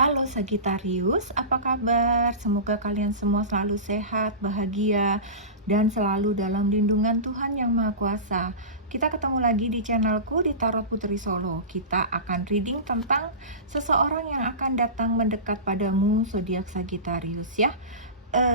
Halo Sagittarius, apa kabar? Semoga kalian semua selalu sehat, bahagia, dan selalu dalam lindungan Tuhan Yang Maha Kuasa. Kita ketemu lagi di channelku di Tarot Putri Solo. Kita akan reading tentang seseorang yang akan datang mendekat padamu, zodiak Sagittarius ya.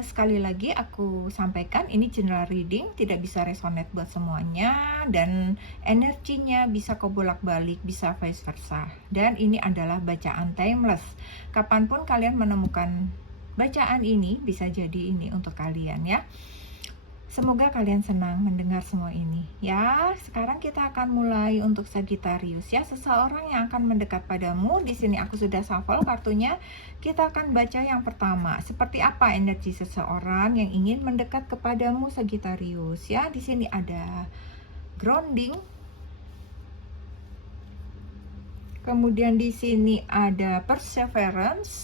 Sekali lagi aku sampaikan ini general reading, tidak bisa resonate buat semuanya, dan energinya bisa kebolak-balik, bisa vice versa. Dan ini adalah bacaan timeless. Kapanpun kalian menemukan bacaan ini, bisa jadi ini untuk kalian ya. Semoga kalian senang mendengar semua ini ya. Sekarang kita akan mulai untuk Sagittarius ya. Seseorang yang akan mendekat padamu. Di sini aku sudah shuffle kartunya. Kita akan baca yang pertama. Seperti apa energi seseorang yang ingin mendekat kepadamu Sagittarius ya. Di sini ada grounding. Kemudian di sini ada perseverance.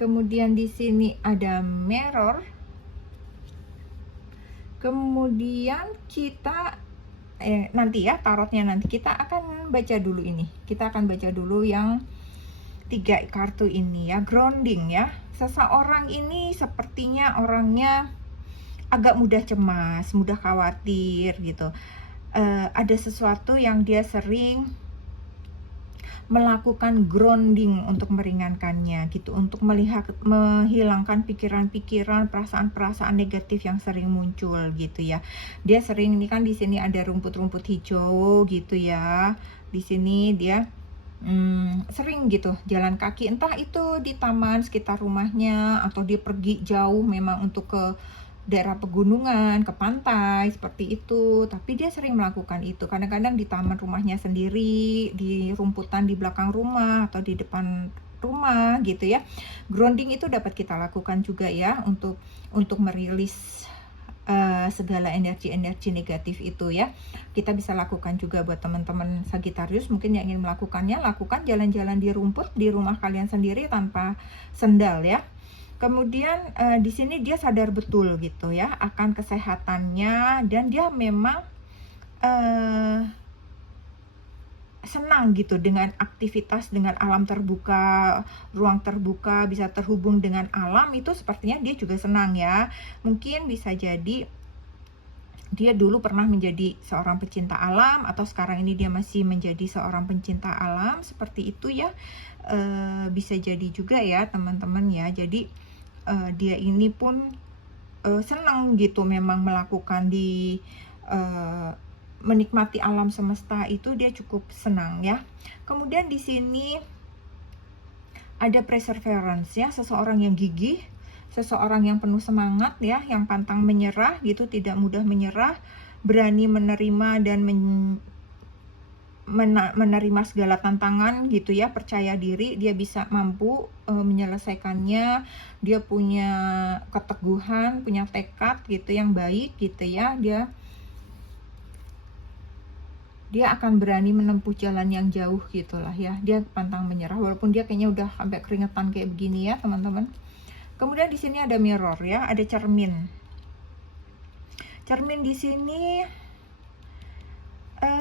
Kemudian di sini ada mirror. Kemudian kita nanti ya tarotnya nanti kita akan baca dulu ini. Kita akan baca dulu yang 3 kartu ini ya, grounding ya. Seseorang ini sepertinya orangnya agak mudah cemas, mudah khawatir gitu. Ada sesuatu yang dia sering melakukan grounding untuk meringankannya gitu, untuk menghilangkan pikiran-pikiran, perasaan-perasaan negatif yang sering muncul gitu ya. Dia sering, ini kan di sini ada rumput-rumput hijau gitu ya. Di sini dia sering gitu jalan kaki, entah itu di taman sekitar rumahnya atau dia pergi jauh memang untuk ke daerah pegunungan, ke pantai seperti itu. Tapi dia sering melakukan itu, kadang-kadang di taman rumahnya sendiri, di rumputan di belakang rumah atau di depan rumah gitu ya. Grounding itu dapat kita lakukan juga ya untuk merilis segala energi-energi negatif itu ya. Kita bisa lakukan juga buat teman-teman Sagittarius mungkin yang ingin melakukannya, lakukan jalan-jalan di rumput di rumah kalian sendiri tanpa sendal ya. Kemudian di sini dia sadar betul gitu ya akan kesehatannya, dan dia memang senang gitu dengan aktivitas, dengan alam terbuka, ruang terbuka, bisa terhubung dengan alam, itu sepertinya dia juga senang ya. Mungkin bisa jadi dia dulu pernah menjadi seorang pecinta alam, atau sekarang ini dia masih menjadi seorang pencinta alam, seperti itu ya. Bisa jadi juga ya teman-teman ya. Jadi dia ini pun senang gitu memang melakukan menikmati alam semesta itu, dia cukup senang ya. Kemudian di sini ada perseverance ya, seseorang yang gigih, seseorang yang penuh semangat ya, yang pantang menyerah gitu, tidak mudah menyerah, berani menerima dan menerima segala tantangan gitu ya, percaya diri dia bisa mampu menyelesaikannya. Dia punya keteguhan, punya tekad gitu yang baik gitu ya. Dia akan berani menempuh jalan yang jauh gitulah ya. Dia pantang menyerah walaupun dia kayaknya udah sampai keringetan kayak begini ya teman-teman. Kemudian di sini ada mirror ya, ada cermin. Cermin di sini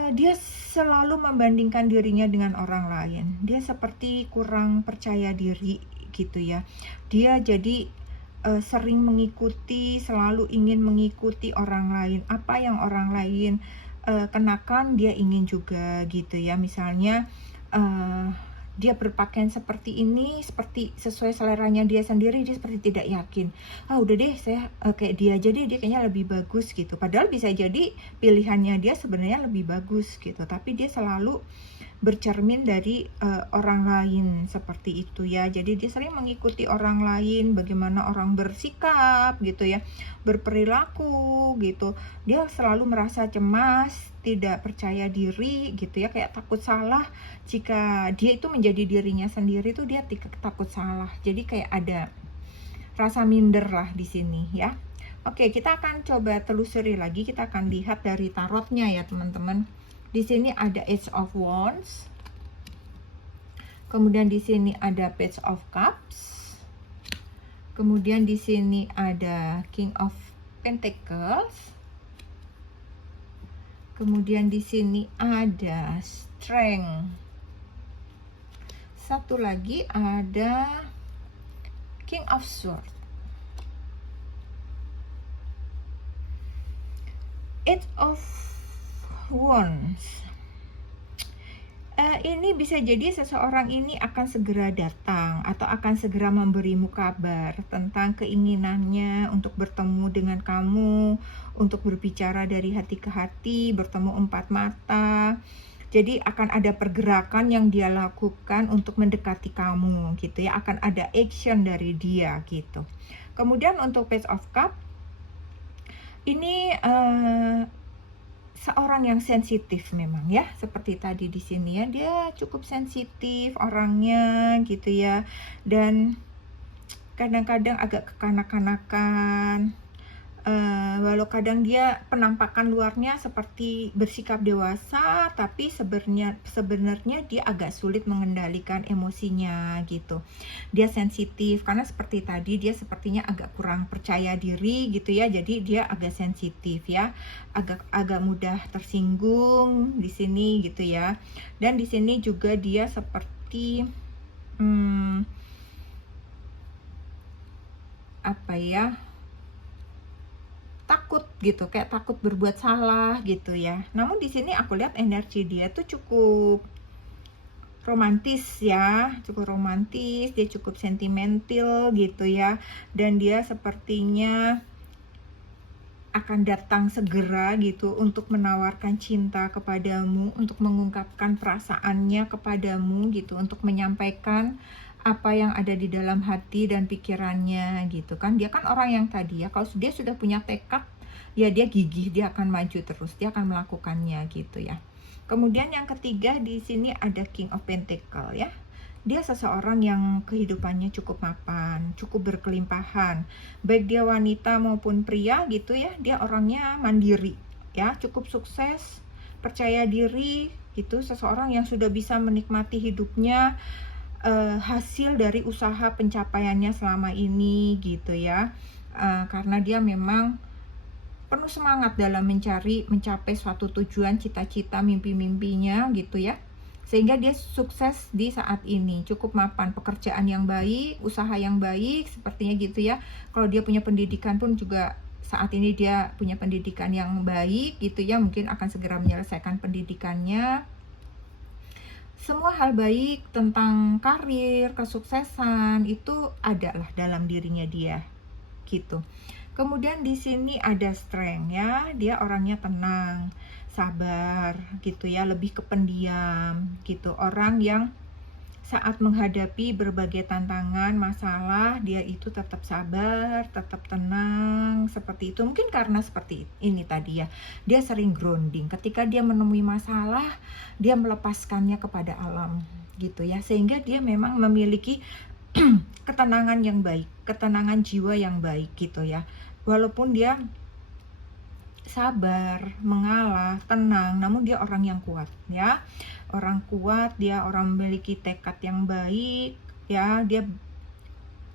dia selalu membandingkan dirinya dengan orang lain. Dia seperti kurang percaya diri gitu ya. Dia jadi sering mengikuti, selalu ingin mengikuti orang lain. Apa yang orang lain kenakan dia ingin juga gitu ya. Misalnya dia berpakaian seperti ini, seperti sesuai seleranya dia sendiri, dia seperti tidak yakin. Udah deh saya kayak dia, jadi dia kayaknya lebih bagus gitu. Padahal bisa jadi pilihannya dia sebenarnya lebih bagus gitu, tapi dia selalu bercermin dari orang lain seperti itu ya. Jadi dia sering mengikuti orang lain, bagaimana orang bersikap gitu ya, berperilaku gitu. Dia selalu merasa cemas, tidak percaya diri gitu ya, kayak takut salah. Jika dia itu menjadi dirinya sendiri tuh dia takut salah. Jadi kayak ada rasa minder lah di sini ya. Oke, kita akan coba telusuri lagi, kita akan lihat dari tarotnya ya teman-teman. Di sini ada Ace of Wands. Kemudian di sini ada Page of Cups. Kemudian di sini ada King of Pentacles. Kemudian di sini ada Strength. satu lagi ada King of Swords, Eight of Wands. Ini bisa jadi seseorang ini akan segera datang atau akan segera memberimu kabar tentang keinginannya untuk bertemu dengan kamu, untuk berbicara dari hati ke hati, bertemu empat mata. Jadi akan ada pergerakan yang dia lakukan untuk mendekati kamu gitu ya, akan ada action dari dia gitu. Kemudian untuk Page of Cup ini seorang yang sensitif memang ya, seperti tadi di sini ya, dia cukup sensitif orangnya gitu ya, dan kadang-kadang agak kekanak-kanakan. Walau kadang dia penampakan luarnya seperti bersikap dewasa, tapi sebenarnya dia agak sulit mengendalikan emosinya gitu. Dia sensitif karena seperti tadi dia sepertinya agak kurang percaya diri gitu ya. Jadi dia agak sensitif ya, agak mudah tersinggung di sini gitu ya. Dan di sini juga dia seperti apa ya? Takut gitu, kayak takut berbuat salah gitu ya. Namun di sini aku lihat energi dia tuh cukup romantis ya, cukup romantis, dia cukup sentimental gitu ya. Dan dia sepertinya akan datang segera gitu untuk menawarkan cinta kepadamu, untuk mengungkapkan perasaannya kepadamu gitu, untuk menyampaikan apa yang ada di dalam hati dan pikirannya gitu kan. Dia kan orang yang tadi ya, kalau dia sudah punya tekad ya dia gigih, dia akan maju terus, dia akan melakukannya gitu ya. Kemudian yang ketiga di sini ada King of Pentacle ya. Dia seseorang yang kehidupannya cukup mapan, cukup berkelimpahan. Baik dia wanita maupun pria gitu ya, dia orangnya mandiri ya, cukup sukses, percaya diri gitu, seseorang yang sudah bisa menikmati hidupnya hasil dari usaha pencapaiannya selama ini gitu ya. Karena dia memang penuh semangat dalam mencapai suatu tujuan, cita-cita, mimpi-mimpinya gitu ya. Sehingga dia sukses di saat ini, cukup mapan, pekerjaan yang baik, usaha yang baik, sepertinya gitu ya. Kalau dia punya pendidikan pun juga saat ini dia punya pendidikan yang baik gitu ya, mungkin akan segera menyelesaikan pendidikannya. Semua hal baik tentang karir, kesuksesan itu adalah dalam dirinya dia gitu. Kemudian di sini ada strength ya, dia orangnya tenang, sabar gitu ya, lebih ke pendiam gitu. Orang yang saat menghadapi berbagai tantangan, masalah, dia itu tetap sabar, tetap tenang, seperti itu. Mungkin karena seperti ini tadi ya, dia sering grounding. Ketika dia menemui masalah, dia melepaskannya kepada alam, gitu ya. Sehingga dia memang memiliki ketenangan yang baik, ketenangan jiwa yang baik, gitu ya. Walaupun dia sabar, mengalah, tenang, namun dia orang yang kuat ya. Orang kuat, dia orang memiliki tekad yang baik ya, dia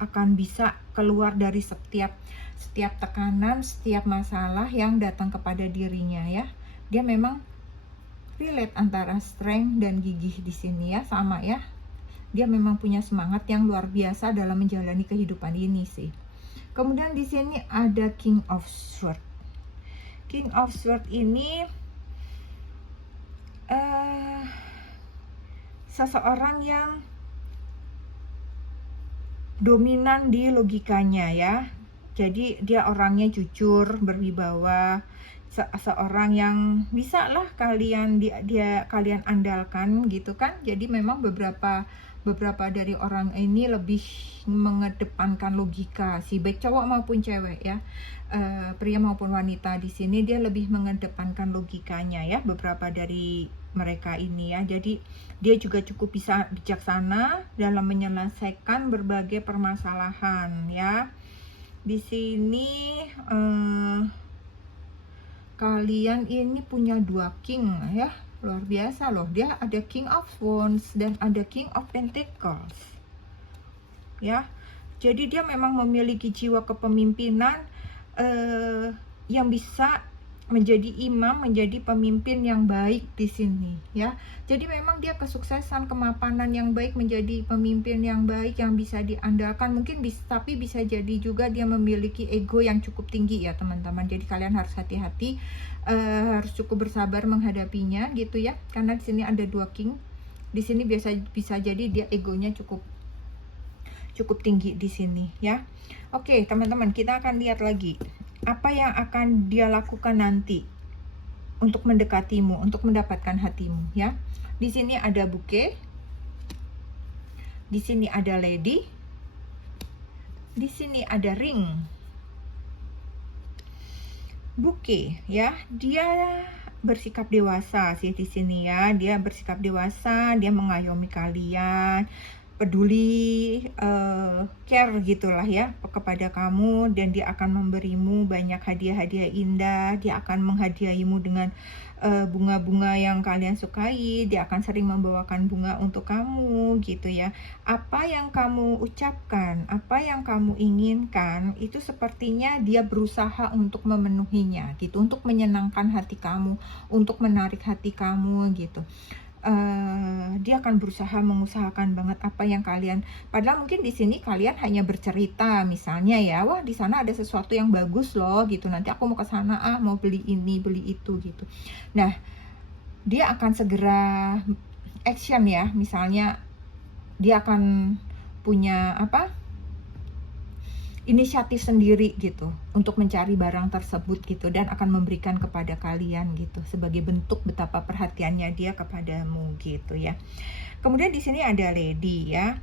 akan bisa keluar dari setiap tekanan, setiap masalah yang datang kepada dirinya ya. Dia memang relate antara strength dan gigih di sini ya, sama ya. Dia memang punya semangat yang luar biasa dalam menjalani kehidupan ini sih. Kemudian di sini ada King of Swords. King of Swords ini seseorang yang dominan di logikanya ya. Jadi dia orangnya jujur, berwibawa, seorang yang bisa lah kalian kalian andalkan gitu kan. Jadi memang beberapa dari orang ini lebih mengedepankan logika sih, baik cowok maupun cewek ya, pria maupun wanita. Di sini dia lebih mengedepankan logikanya ya, beberapa dari mereka ini ya. Jadi dia juga cukup bisa bijaksana dalam menyelesaikan berbagai permasalahan ya. Di sini kalian ini punya dua king ya, luar biasa loh. Dia ada King of Wands dan ada King of Pentacles ya. Jadi dia memang memiliki jiwa kepemimpinan yang bisa menjadi imam, menjadi pemimpin yang baik di sini ya. Jadi memang dia kesuksesan, kemapanan yang baik, menjadi pemimpin yang baik yang bisa diandalkan. Mungkin bisa, tapi bisa jadi juga dia memiliki ego yang cukup tinggi ya teman-teman. Jadi kalian harus hati-hati, harus cukup bersabar menghadapinya gitu ya. Karena di sini ada 2 king. Di sini bisa jadi dia egonya cukup tinggi di sini ya. Oke, teman-teman, kita akan lihat lagi apa yang akan dia lakukan nanti untuk mendekatimu, untuk mendapatkan hatimu ya. Di sini ada bouquet. Di sini ada lady. Di sini ada ring. Bouquet ya, dia bersikap dewasa sih di sini ya. Dia bersikap dewasa, dia mengayomi kalian, peduli, care gitulah ya kepada kamu, dan dia akan memberimu banyak hadiah-hadiah indah. Dia akan menghadiahimu dengan bunga-bunga yang kalian sukai. Dia akan sering membawakan bunga untuk kamu gitu ya. Apa yang kamu ucapkan, apa yang kamu inginkan, itu sepertinya dia berusaha untuk memenuhinya gitu, untuk menyenangkan hati kamu, untuk menarik hati kamu gitu. Dia akan berusaha mengusahakan banget apa yang kalian, padahal mungkin di sini kalian hanya bercerita misalnya ya, wah di sana ada sesuatu yang bagus loh gitu, nanti aku mau ke sana, mau beli ini beli itu gitu. Nah, dia akan segera action ya, misalnya dia akan punya inisiatif sendiri gitu untuk mencari barang tersebut gitu, dan akan memberikan kepada kalian gitu sebagai bentuk betapa perhatiannya dia kepadamu gitu ya. Kemudian di sini ada lady ya.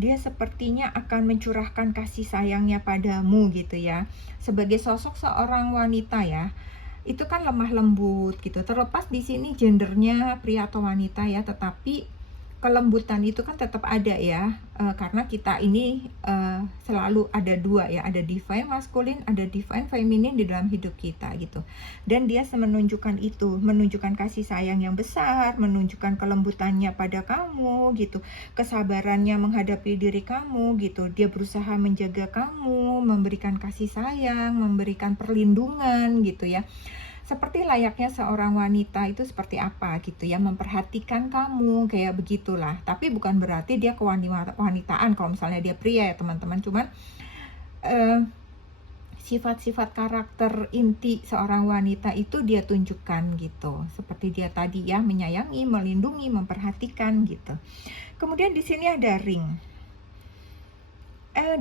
Dia sepertinya akan mencurahkan kasih sayangnya padamu gitu ya. Sebagai sosok seorang wanita ya, itu kan lemah lembut gitu. Terlepas di sini gendernya pria atau wanita ya, tetapi kelembutan itu kan tetap ada ya, karena kita ini selalu ada 2 ya, ada divine maskulin, ada divine feminin di dalam hidup kita gitu. Dan dia menunjukkan itu, menunjukkan kasih sayang yang besar, menunjukkan kelembutannya pada kamu gitu, kesabarannya menghadapi diri kamu gitu. Dia berusaha menjaga kamu, memberikan kasih sayang, memberikan perlindungan gitu ya. Seperti layaknya seorang wanita itu seperti apa gitu ya, memperhatikan kamu kayak begitulah. Tapi bukan berarti dia kewanitaan kalau misalnya dia pria ya teman-teman. Cuman sifat-sifat karakter inti seorang wanita itu dia tunjukkan gitu. Seperti dia tadi ya, menyayangi, melindungi, memperhatikan gitu. Kemudian di sini ada ring.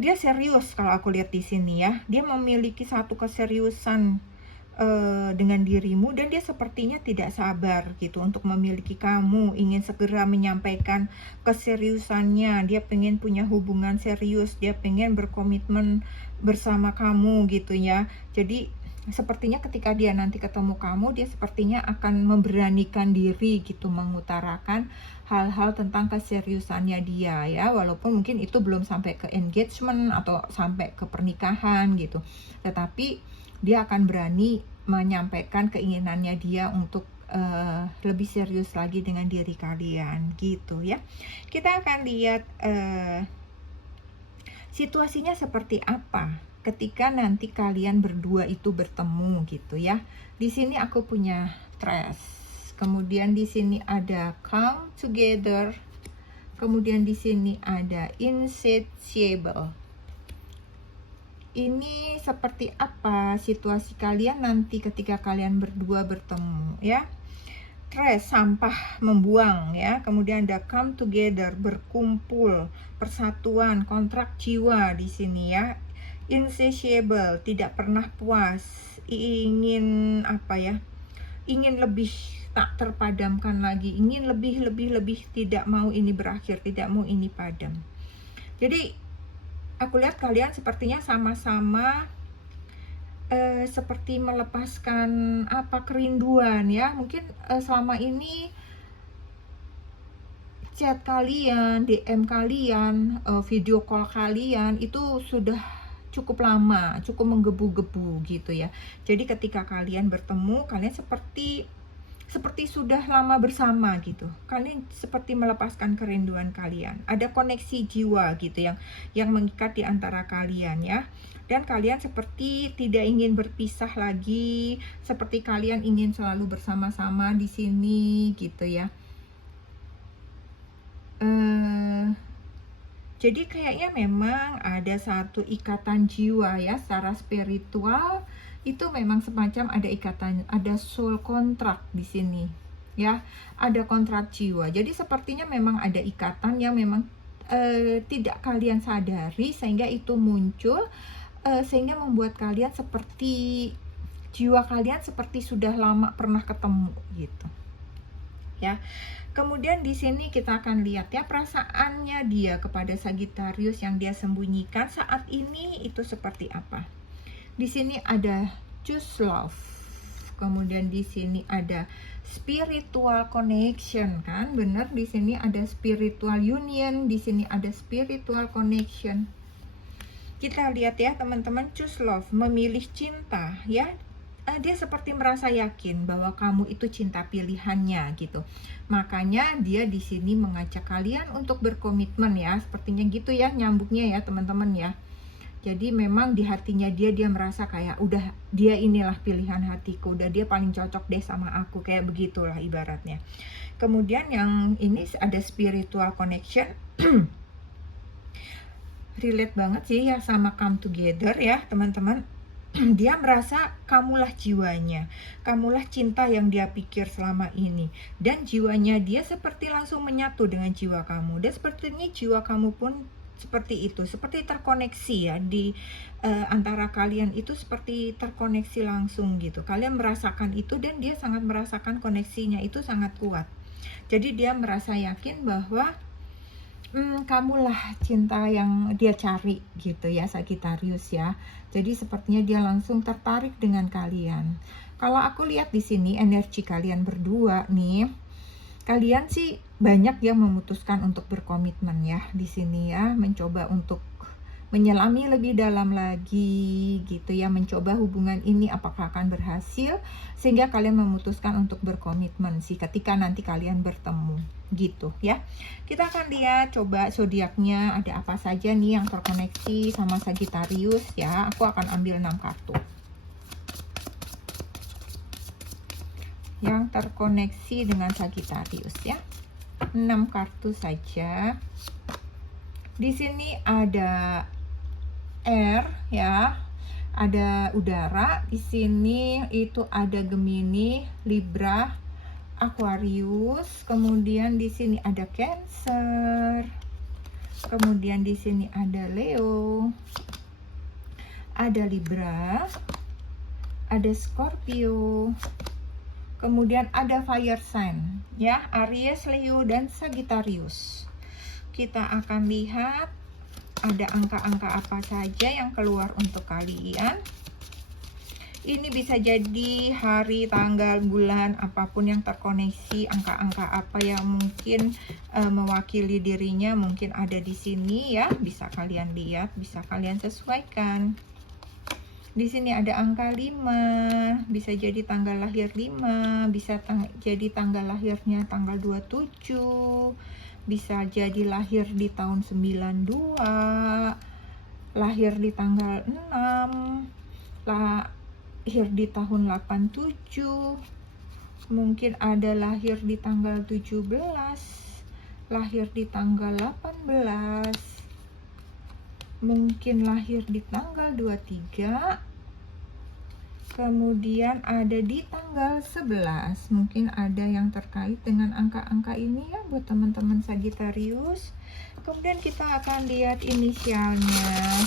Dia serius kalau aku lihat di sini ya. Dia memiliki satu keseriusan dengan dirimu, dan dia sepertinya tidak sabar gitu untuk memiliki kamu, ingin segera menyampaikan keseriusannya. Dia pengen punya hubungan serius, dia pengen berkomitmen bersama kamu gitu ya. Jadi sepertinya ketika dia nanti ketemu kamu, dia sepertinya akan memberanikan diri gitu, mengutarakan hal-hal tentang keseriusannya dia ya, walaupun mungkin itu belum sampai ke engagement atau sampai ke pernikahan gitu, tetapi dia akan berani menyampaikan keinginannya dia untuk lebih serius lagi dengan diri kalian gitu ya. Kita akan lihat situasinya seperti apa ketika nanti kalian berdua itu bertemu gitu ya. Di sini aku punya trust. Kemudian di sini ada come together. Kemudian di sini ada insatiable. Ini seperti apa situasi kalian nanti ketika kalian berdua bertemu ya. Trash, sampah, membuang ya. Kemudian ada come together, berkumpul, persatuan, kontrak jiwa di sini ya. Insatiable, tidak pernah puas, ingin ingin lebih, tak terpadamkan lagi, ingin lebih, tidak mau ini berakhir, tidak mau ini padam. Jadi aku lihat kalian sepertinya sama-sama seperti melepaskan kerinduan ya. Mungkin selama ini chat kalian, DM kalian, video call kalian itu sudah cukup lama, cukup menggebu-gebu gitu ya. Jadi ketika kalian bertemu, kalian seperti seperti sudah lama bersama gitu. Kalian seperti melepaskan kerinduan kalian. Ada koneksi jiwa gitu yang mengikat di antara kalian ya. Dan kalian seperti tidak ingin berpisah lagi, seperti kalian ingin selalu bersama-sama di sini gitu ya. Jadi kayaknya memang ada satu ikatan jiwa ya, secara spiritual itu memang semacam ada ikatan, ada soul contract di sini ya, ada kontrak jiwa. Jadi sepertinya memang ada ikatan yang memang tidak kalian sadari sehingga itu muncul, sehingga membuat kalian seperti jiwa kalian seperti sudah lama pernah ketemu gitu ya. Kemudian di sini kita akan lihat ya perasaannya dia kepada Sagittarius yang dia sembunyikan saat ini itu seperti apa. Di sini ada choose love. Kemudian di sini ada spiritual connection kan? Benar, di sini ada spiritual union, di sini ada spiritual connection. Kita lihat ya teman-teman, choose love, memilih cinta ya. Dia seperti merasa yakin bahwa kamu itu cinta pilihannya gitu. Makanya dia di sini mengajak kalian untuk berkomitmen ya. Sepertinya gitu ya nyambungnya ya teman-teman ya. Jadi memang di hatinya dia merasa kayak udah dia inilah pilihan hatiku, udah dia paling cocok deh sama aku, kayak begitulah ibaratnya. Kemudian yang ini ada spiritual connection. Relate banget sih ya sama come together ya teman-teman. Dia merasa kamulah jiwanya, kamulah cinta yang dia pikir selama ini, dan jiwanya dia seperti langsung menyatu dengan jiwa kamu, dan sepertinya jiwa kamu pun seperti itu, seperti terkoneksi ya di antara kalian itu seperti terkoneksi langsung gitu. Kalian merasakan itu dan dia sangat merasakan koneksinya itu sangat kuat. Jadi dia merasa yakin bahwa kamulah cinta yang dia cari gitu ya Sagittarius ya. Jadi sepertinya dia langsung tertarik dengan kalian. Kalau aku lihat di sini energi kalian berdua nih, kalian sih banyak yang memutuskan untuk berkomitmen ya di sini ya, mencoba untuk menyelami lebih dalam lagi gitu ya, mencoba hubungan ini apakah akan berhasil, sehingga kalian memutuskan untuk berkomitmen sih ketika nanti kalian bertemu gitu ya. Kita akan lihat coba zodiaknya ada apa saja nih yang terkoneksi sama Sagittarius ya. Aku akan ambil 6 kartu yang terkoneksi dengan Sagittarius ya. 6 kartu saja. Di sini ada air ya, ada udara. Di sini itu ada Gemini, Libra, Aquarius. Kemudian di sini ada Cancer. Kemudian di sini ada Leo, ada Libra, ada Scorpio. Kemudian ada fire sign ya, Aries, Leo, dan Sagittarius. Kita akan lihat ada angka-angka apa saja yang keluar untuk kalian. Ini bisa jadi hari, tanggal, bulan, apapun yang terkoneksi, angka-angka apa yang mungkin mewakili dirinya mungkin ada di sini ya. Bisa kalian lihat, bisa kalian sesuaikan. Di sini ada angka 5, bisa jadi tanggal lahir 5, bisa jadi tanggal lahirnya tanggal 27, bisa jadi lahir di tahun 92, lahir di tanggal 6, lahir di tahun 87, mungkin ada lahir di tanggal 17, lahir di tanggal 18, mungkin lahir di tanggal 23, kemudian ada di tanggal 11. Mungkin ada yang terkait dengan angka-angka ini ya buat teman-teman Sagittarius. Kemudian kita akan lihat inisialnya,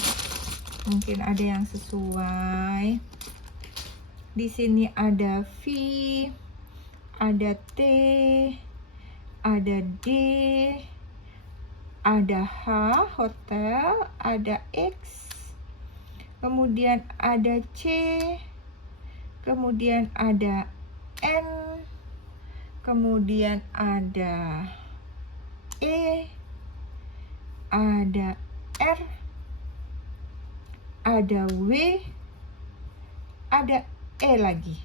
mungkin ada yang sesuai. Di sini ada V, ada T, ada D, ada H, hotel, ada X, kemudian ada C, kemudian ada N, kemudian ada E, ada R, ada W, ada E lagi.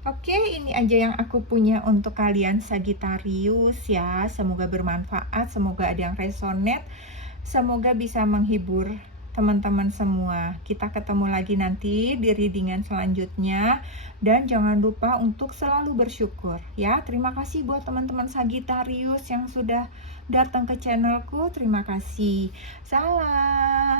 Oke, ini aja yang aku punya untuk kalian Sagittarius ya. Semoga bermanfaat, semoga ada yang resonate, semoga bisa menghibur teman-teman semua. Kita ketemu lagi nanti di readingan selanjutnya, dan jangan lupa untuk selalu bersyukur ya. Terima kasih buat teman-teman Sagittarius yang sudah datang ke channelku. Terima kasih. Salam.